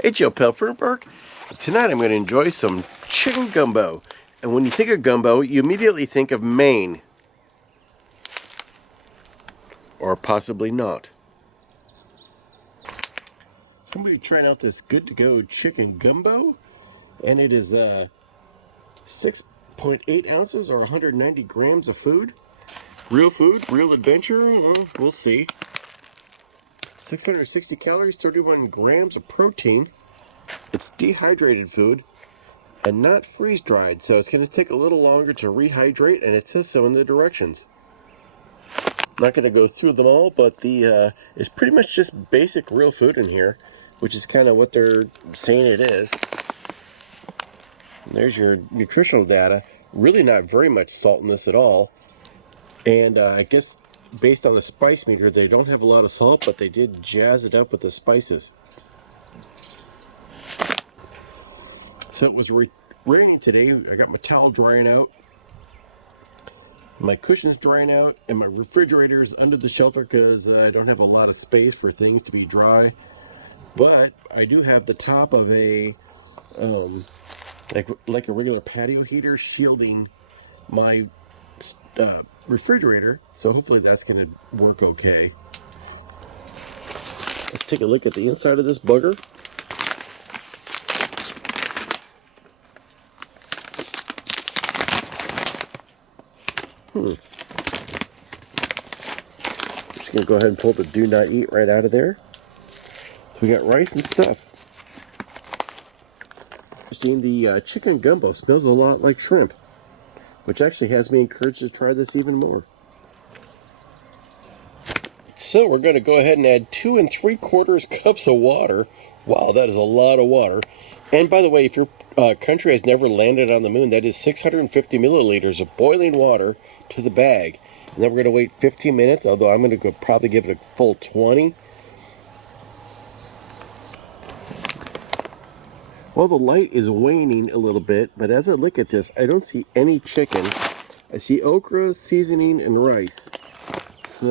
Hey, Joe Pelfernberg. Tonight I'm going to enjoy some chicken gumbo. And when you think of gumbo, you immediately think of Maine. Or possibly not. I'm going to be trying out this good-to-go chicken gumbo. And it is 6.8 ounces or 190 grams of food. Food, real adventure. We'll see. 660 calories, 31 grams of protein. It's dehydrated food and not freeze-dried, so it's going to take a little longer to rehydrate, and it says so in the directions. Not going to go through them all, but it's pretty much just basic real food in here, which is kind of what they're saying it is. And there's your nutritional data. Really not very much salt in this at all. And I guess based on the spice meter, they don't have a lot of salt, but they did jazz it up with the spices. So it was raining today. I got my towel drying out, my cushions drying out, and my refrigerator's under the shelter because I don't have a lot of space for things to be dry. But I do have the top of a like a regular patio heater shielding my refrigerator, so hopefully that's going to work okay. Let's take a look at the inside of this bugger. Just going to go ahead and pull the do not eat right out of there. So we got rice and stuff. The chicken gumbo smells a lot like shrimp, which actually has me encouraged to try this even more. So we're going to go ahead and add 2 3/4 cups of water. Wow, that is a lot of water. And by the way, if your country has never landed on the moon, that is 650 milliliters of boiling water to the bag. And then we're going to wait 15 minutes, although I'm going to probably give it a full 20. Well, the light is waning a little bit, but as I look at this, I don't see any chicken. I see okra, seasoning, and rice. So,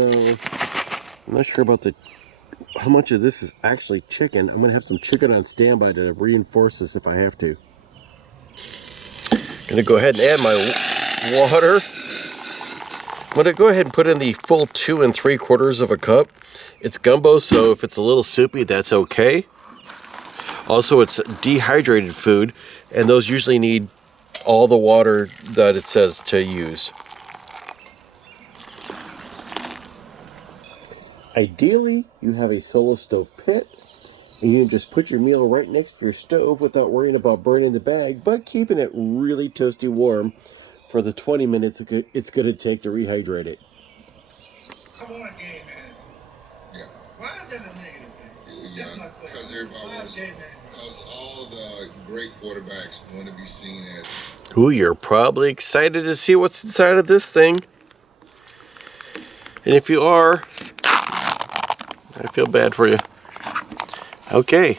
I'm not sure about how much of this is actually chicken. I'm going to have some chicken on standby to reinforce this if I have to. I'm going to go ahead and add my water. I'm going to go ahead and put in the full 2 3/4 cup. It's gumbo, so if it's a little soupy, that's okay. Also, it's dehydrated food, and those usually need all the water that it says to use. Ideally, you have a solo stove pit, and you can just put your meal right next to your stove without worrying about burning the bag, but keeping it really toasty warm for the 20 minutes it's going to take to rehydrate it. I want a gay man. Yeah. Why is that a negative thing? Yeah, because all the great quarterbacks want to be seen as... Ooh, you're probably excited to see what's inside of this thing. And if you are, I feel bad for you. Okay.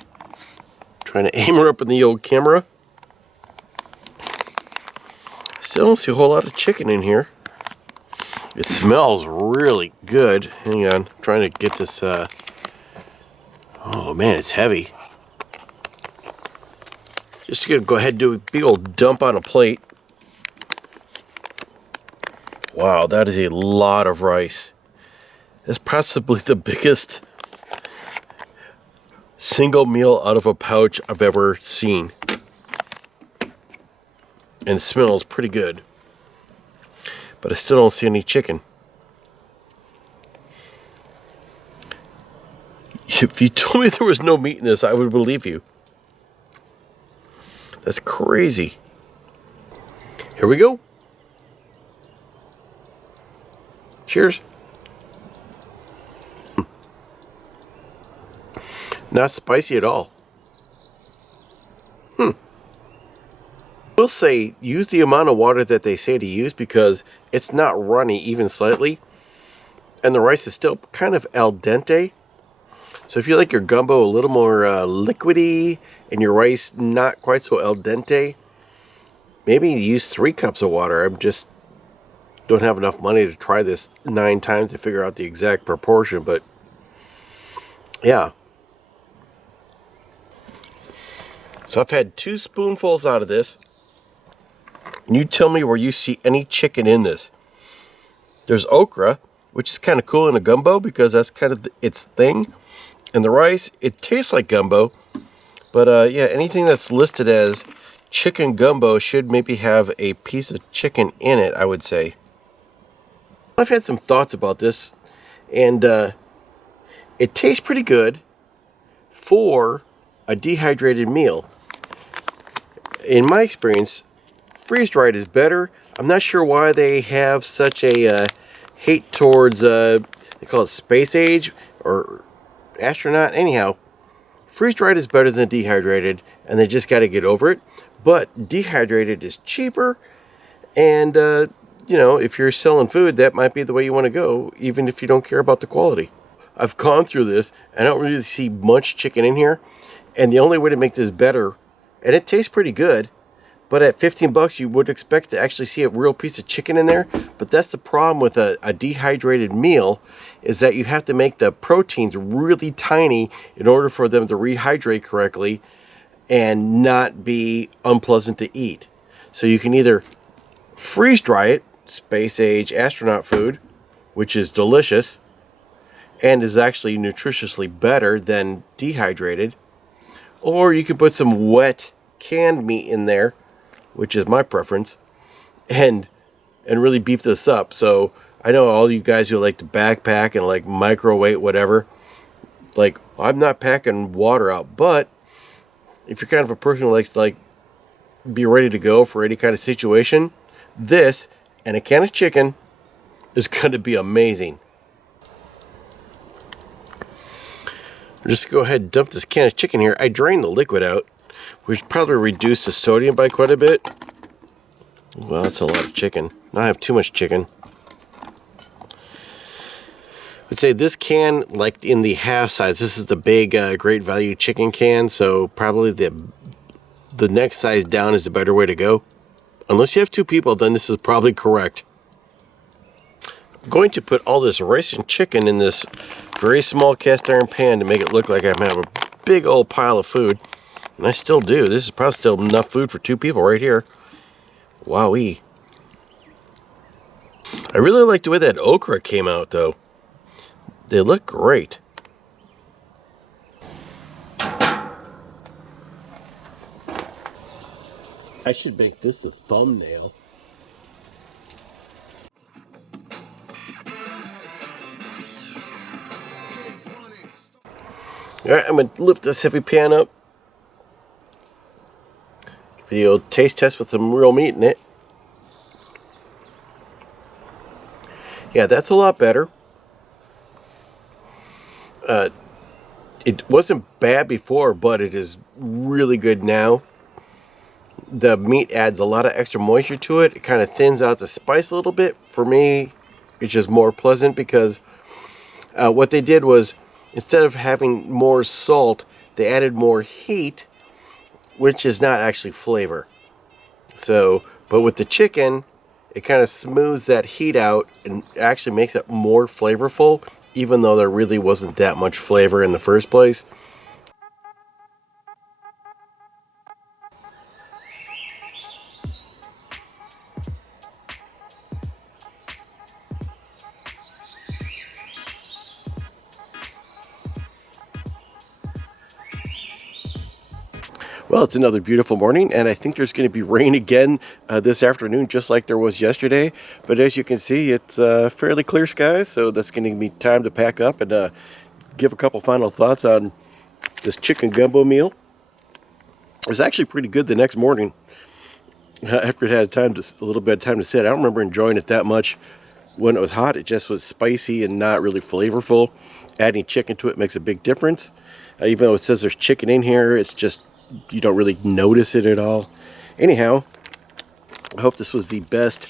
Trying to aim her up in the old camera. Still don't see a whole lot of chicken in here. It smells really good. Hang on. I'm trying to get this... Oh, man, it's heavy. Just going to go ahead and do a big old dump on a plate. Wow, that is a lot of rice. That's possibly the biggest single meal out of a pouch I've ever seen. And it smells pretty good. But I still don't see any chicken. If you told me there was no meat in this, I would believe you. That's crazy. Here we go. Cheers. Not spicy at all. We'll say use the amount of water that they say to use because it's not runny even slightly. And the rice is still kind of al dente. So if you like your gumbo a little more liquidy and your rice not quite so al dente, maybe use 3 cups of water. I just don't have enough money to try this 9 times to figure out the exact proportion, but yeah. So I've had 2 spoonfuls out of this. And you tell me where you see any chicken in this. There's okra, which is kind of cool in a gumbo because that's kind of its thing. And the rice, it tastes like gumbo. But yeah, anything that's listed as chicken gumbo should maybe have a piece of chicken in it, I would say. I've had some thoughts about this, and it tastes pretty good for a dehydrated meal. In my experience, freeze-dried is better. I'm not sure why they have such a hate towards, they call it space age or astronaut. Anyhow, freeze-dried is better than dehydrated, and they just got to get over it. But dehydrated is cheaper, and you know, if you're selling food, that might be the way you want to go, even if you don't care about the quality. I've gone through this, and I don't really see much chicken in here, and the only way to make this better, and it tastes pretty good, but at 15 bucks you would expect to actually see a real piece of chicken in there. But that's the problem with a dehydrated meal, is that you have to make the proteins really tiny in order for them to rehydrate correctly and not be unpleasant to eat. So you can either freeze dry it, space age astronaut food, which is delicious and is actually nutritiously better than dehydrated, or you can put some wet canned meat in there, which is my preference, and really beef this up. So I know all you guys who like to backpack and like microwave whatever, like, I'm not packing water out, but if you're kind of a person who likes to like be ready to go for any kind of situation, this and a can of chicken is going to be amazing. Just go ahead and dump this can of chicken here. I drained the liquid out, which probably reduced the sodium by quite a bit. Well, that's a lot of chicken. Now I have too much chicken. I'd say this can, like in the half size, this is the big Great Value chicken can, so probably the next size down is the better way to go. Unless you have 2 people, then this is probably correct. I'm going to put all this rice and chicken in this very small cast iron pan to make it look like I have a big old pile of food. And I still do. This is probably still enough food for 2 people right here. Wowee. I really like the way that okra came out, though. They look great. I should make this a thumbnail. Alright, I'm going to lift this heavy pan up. Give you a taste test with some real meat in it. Yeah, that's a lot better. It wasn't bad before, but it is really good now. The meat adds a lot of extra moisture to it. It kind of thins out the spice a little bit. For me, it's just more pleasant because what they did was, instead of having more salt, they added more heat, which is not actually flavor. So, but with the chicken, it kind of smooths that heat out and actually makes it more flavorful, even though there really wasn't that much flavor in the first place. Well, it's another beautiful morning, and I think there's going to be rain again this afternoon, just like there was yesterday. But as you can see, it's fairly clear skies, so that's going to give me time to pack up and give a couple final thoughts on this chicken gumbo meal. It was actually pretty good the next morning after it had a little bit of time to sit. I don't remember enjoying it that much when it was hot. It just was spicy and not really flavorful. Adding chicken to it makes a big difference. Even though it says there's chicken in here, it's just, you don't really notice it at all. Anyhow, I hope this was the best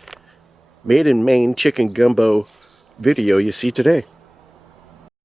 made in Maine chicken gumbo video you see today.